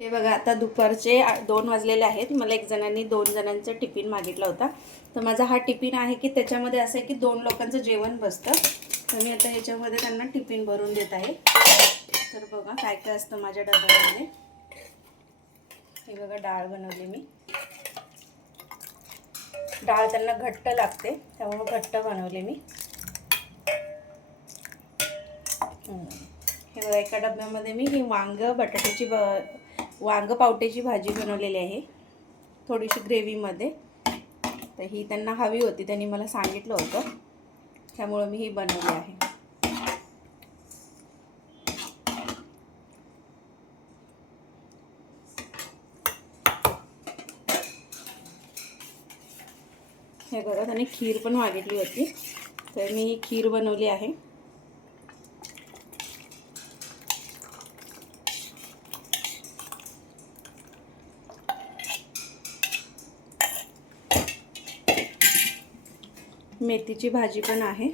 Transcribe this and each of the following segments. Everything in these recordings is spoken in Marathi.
हे बघा, आता दुपारचे 2 वाजलेले आहेत. मला एक जणांनी 2 जणांचा टिफिन मागितला होता. तर माझा हा टिफिन आहे की त्याच्यामध्ये असं आहे की 2 लोकांचं जेवण बसतं. तर मी आता ह्याच्यामध्ये त्यांना टिफिन भरून देत आहे. तर बघा काय काय असतं माझ्या डब्यामध्ये. हे बघा, डाळ बनवली मी. डाळ त्यांना घट्ट लागते त्यामुळे घट्ट बनवली मी. हे बघा, एका डब्यामध्ये मी ही वांग पावट्याची भाजी बनवलेली आहे, थोडीशी ग्रेव्हीमध्ये. तर ही त्यांना हवी होती, त्यांनी मला सांगितलं होतं, त्यामुळे मी ही बनवली आहे. हे बघा, त्यांनी खीर पण मागितली होती, तर मी ही खीर बनवली आहे. मेथीची भाजी पण आहे.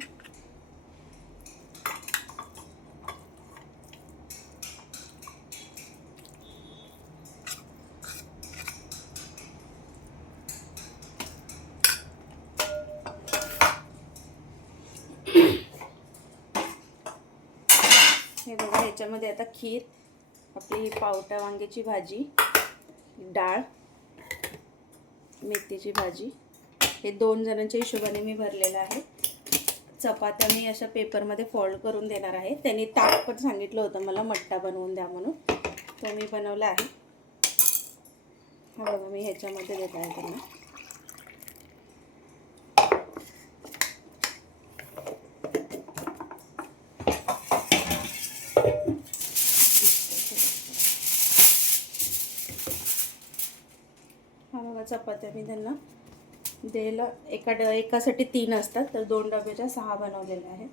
हे बघा, ह्याच्यामध्ये आता खीर, आपली ही पावटा वांग्याची भाजी, डाळ, मेथीची भाजी, हे 2 जणांच्या हिशोबाने मी भरलेलं आहे. चपात्या मी अशा पेपरमध्ये फोल्ड करून देणार आहे. त्यांनी ताक पण सांगितलं होतं मला मट्टा बनवून द्या म्हणून, तो मी बनवला आहे. हा बघा, मी ह्याच्यामध्ये देत आहे त्यांना. हा बघा, चपात्या मी त्यांना द्यायला एकासाठी 3 असतात, तर 2 डब्याच्या 6 बनवलेल्या आहेत.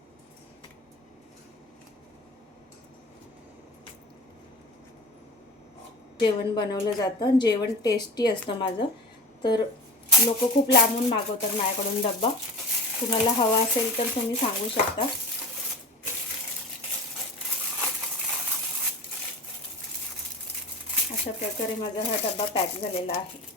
जेवण बनवलं जातं, जेवण टेस्टी असतं माझं. तर लोक खूप लांबून मागवतात माझ्याकडून डब्बा. तुम्हाला हवा असेल तर तुम्ही सांगू शकता. अशा प्रकारे माझा हा डब्बा पॅक झालेला आहे.